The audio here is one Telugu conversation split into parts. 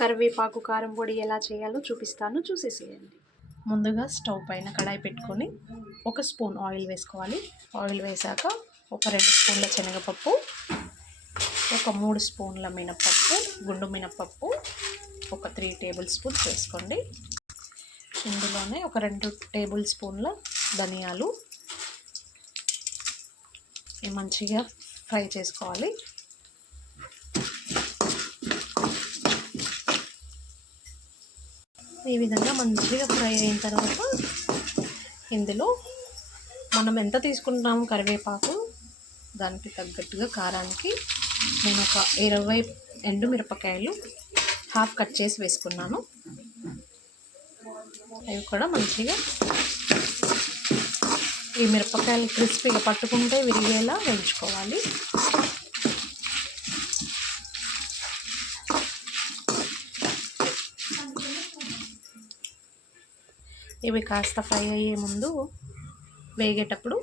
కరివేపాకు కారం పొడి ఎలా చేయాలో చూపిస్తాను, చూసేసేయండి. ముందుగా స్టవ్ పైన కడాయి పెట్టుకొని 1 స్పూన్ ఆయిల్ వేసుకోవాలి. ఆయిల్ వేసాక ఒక 2 స్పూన్ల శనగపప్పు, ఒక 3 స్పూన్ల మినపప్పు, గుండు మినపప్పు, ఒక 3 టేబుల్ స్పూన్స్ వేసుకోండి. ఇందులోనే ఒక 2 టేబుల్ స్పూన్ల ధనియాలు మంచిగా ఫ్రై చేసుకోవాలి. ఈ విధంగా మంచిగా ఫ్రై అయిన తర్వాత ఇందులో మనం ఎంత తీసుకుంటున్నాము కరివేపాకు దానికి తగ్గట్టుగా కారానికి నేను ఒక 20 ఎండుమిరపకాయలు హాఫ్ కట్ చేసి వేసుకున్నాను. అవి కూడా మంచిగా ఈ మిరపకాయలు క్రిస్పీగా పట్టుకుంటే విరిగేలా వేయించుకోవాలి. ఇవి కాస్త ఫ్రై అయ్యే ముందు వేగేటప్పుడు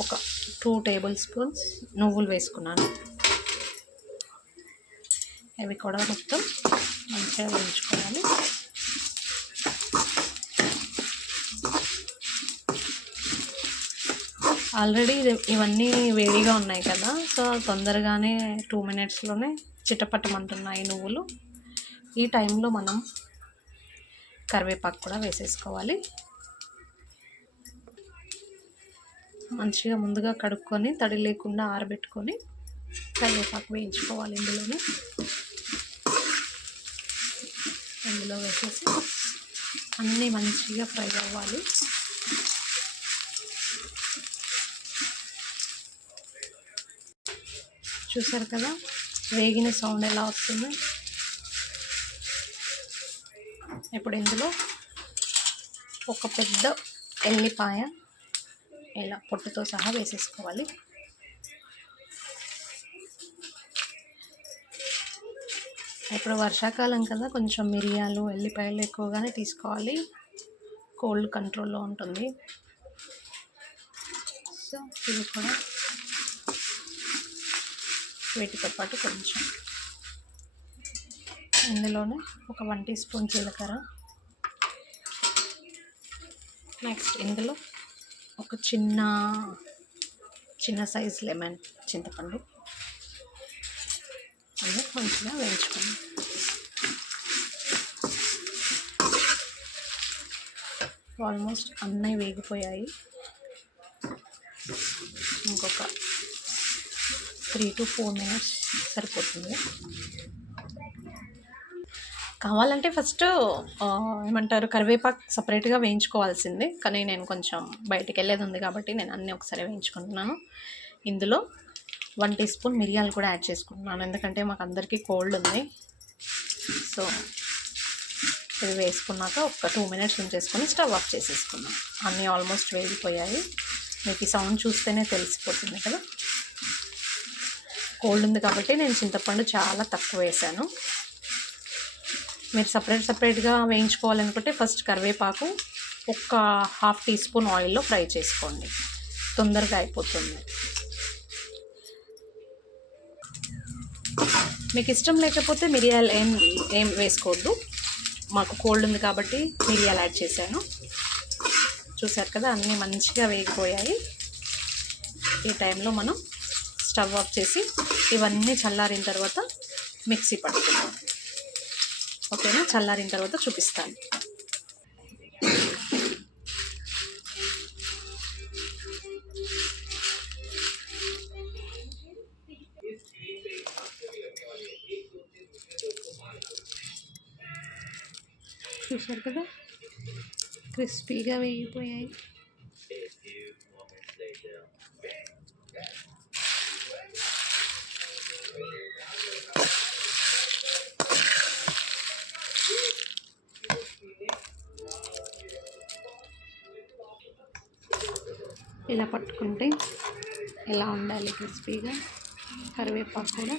ఒక 2 టేబుల్ స్పూన్స్ నువ్వులు వేసుకున్నాను. ఇవి కూడా మొత్తం మంచిగా వేయించుకోవాలి. ఆల్రెడీ ఇవన్నీ వేడిగా ఉన్నాయి కదా, సో తొందరగానే 2 మినిట్స్లోనే చిటపట్టమంటున్నాయి నువ్వులు. ఈ టైంలో మనం కరివేపాకు కూడా వేసేసుకోవాలి. మంచిగా ముందుగా కడుక్కొని తడి లేకుండా ఆరబెట్టుకొని కరివేపాకు వేయించుకోవాలి. ఇందులో వేసేసి అన్నీ మంచిగా ఫ్రై అవ్వాలి. చూసారు కదా వేగిన సౌండ్ ఎలా వస్తుంది. ఇప్పుడు ఇందులో ఒక పెద్ద ఎల్లిపాయ ఇలా పొట్టుతో సహా వేసేసుకోవాలి. ఇప్పుడు వర్షాకాలం కదా, కొంచెం మిరియాలు ఎల్లిపాయలు ఎక్కువగానే తీసుకోవాలి. కోల్డ్ కంట్రోల్లో ఉంటుంది. సో ఇవి కూడా వీటితో పాటు కొంచెం ఇందులోనే ఒక 1 టీ స్పూన్ జీలకర్ర, నెక్స్ట్ ఇందులో ఒక చిన్న సైజ్ లెమన్ చింతపండు అన్నీ మంచిగా వేయించుకోండి. ఆల్మోస్ట్ అన్నీ వేగిపోయాయి. ఇంకొక 3 to 4 మినిట్స్ సరిపోతుంది. కావాలంటే ఫస్ట్ ఏమంటారు కరివేపాకు సపరేట్గా వేయించుకోవాల్సిందే, కానీ నేను కొంచెం బయటికి వెళ్ళేది ఉంది కాబట్టి నేను అన్నీ ఒకసారి వేయించుకుంటున్నాను. ఇందులో 1 టీ స్పూన్ మిరియాలు కూడా యాడ్ చేసుకుంటున్నాను, ఎందుకంటే మాకు అందరికీ కోల్డ్ ఉంది. సో ఇది వేసుకున్నాక ఒక 2 మినిట్స్ ఉంచేసుకొని స్టవ్ ఆఫ్ చేసేసుకున్నాం. అన్నీ ఆల్మోస్ట్ వేగిపోయాయి. మీకు ఈ సౌండ్ చూస్తేనే తెలిసిపోతుంది కదా. కోల్డ్ ఉంది కాబట్టి నేను చింతపండు చాలా తక్కువ వేసాను. మీరు సపరేట్గా వేయించుకోవాలనుకుంటే ఫస్ట్ కరివేపాకు ఒక 1/2 టీ స్పూన్ ఆయిల్లో ఫ్రై చేసుకోండి, తొందరగా అయిపోతుంది. మీకు ఇష్టం లేకపోతే మిరియాలు ఏం వేసుకోవద్దు. మాకు కోల్డ్ ఉంది కాబట్టి మిరియాలు యాడ్ చేశాను. చూసారు కదా అన్నీ మంచిగా వేగిపోయాయి. ఈ టైంలో మనం స్టవ్ ఆఫ్ చేసి ఇవన్నీ చల్లారిన తర్వాత మిక్సీ పట్టుకుందాం. ఓకేనా, చల్లారిన తర్వాత చూపిస్తాను. చూసారు కదా క్రిస్పీగా వేగిపోయాయి. ఇలా పట్టుకుంటే ఇలా ఉండాలి క్రిస్పీగా. కరివేపాకు కూడా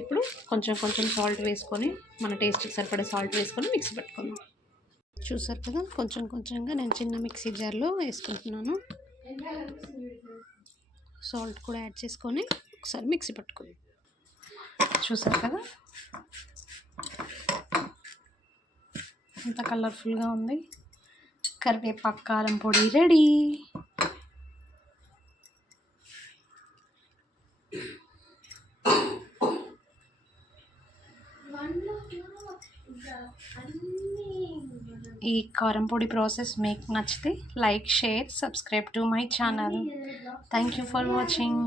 ఇప్పుడు కొంచెం కొంచెం సాల్ట్ వేసుకొని మన టేస్ట్కి సరిపడే సాల్ట్ వేసుకొని మిక్సీ పెట్టుకుందాం. చూసారు కదా, కొంచెం కొంచెంగా నేను చిన్న మిక్సీ జార్లో వేసుకుంటున్నాను. సాల్ట్ కూడా యాడ్ చేసుకొని ఒకసారి మిక్సీ పట్టుకుందాం. చూసారు కదా ఎంత కలర్ఫుల్గా ఉంది. కరివేపాకు కారం పొడి రెడీ. ఈ కారం పొడి ప్రాసెస్ మీకు నచ్చితే like, share, subscribe to my channel. Thank you for watching.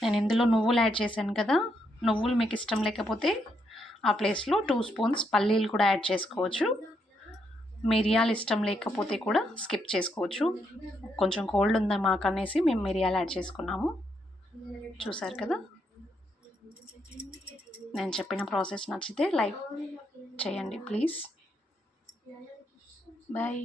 నేను ఇందులో నువ్వులు యాడ్ చేశాను కదా, నువ్వులు మీకు ఇష్టం లేకపోతే ఆ ప్లేస్లో 2 స్పూన్స్ పల్లీలు కూడా యాడ్ చేసుకోవచ్చు. మిరియాలు ఇష్టం లేకపోతే కూడా స్కిప్ చేసుకోవచ్చు. కొంచెం కోల్డ్ ఉందా మాకు అనేసి మేము మిరియాలు యాడ్ చేసుకున్నాము. చూసారు కదా, నేను చెప్పిన ప్రాసెస్ నచ్చితే లైక్ చేయండి ప్లీజ్. బాయ్.